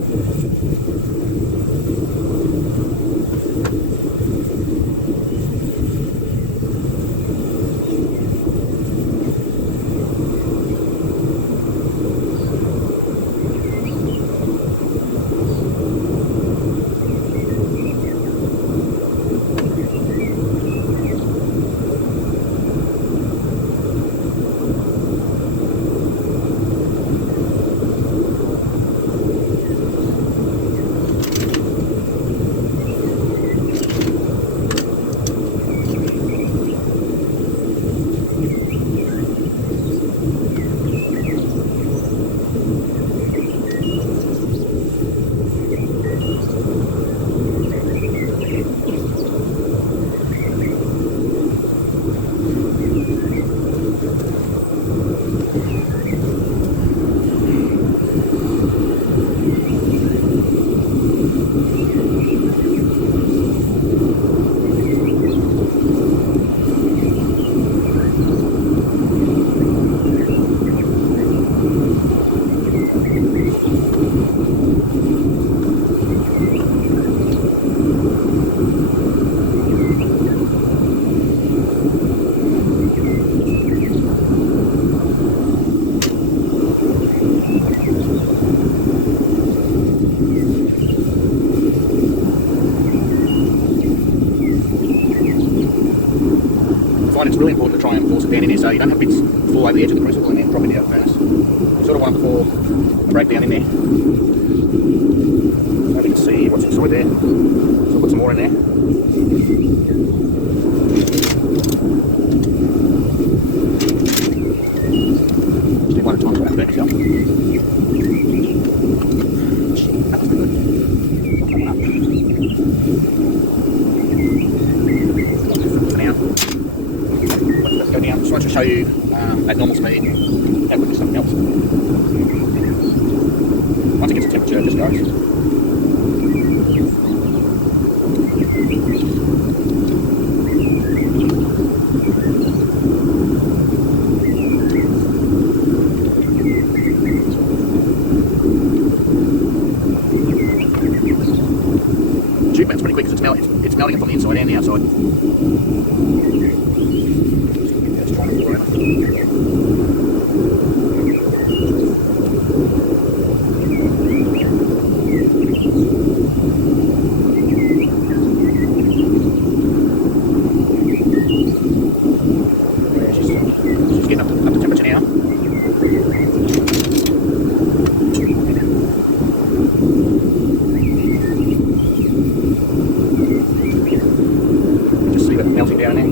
I find it's really important to try and force it down in there so you don't have bits fall over the edge of the crucible and then drop into the furnace. Sort of want to pour a breakdown in there. Maybe you can see what's inside there. So I'll put some more in there. Just do one at a time so I don't burn yourself. That looks good. For now. Let's go down. Just want to show you at normal speed how quickly something melts. Once it gets a temperature, it just goes. Tube melts pretty quick because it's melting it from the inside and the outside. Let's try and pour it. Yeah, she's getting up to temperature now. Just see that melting down there.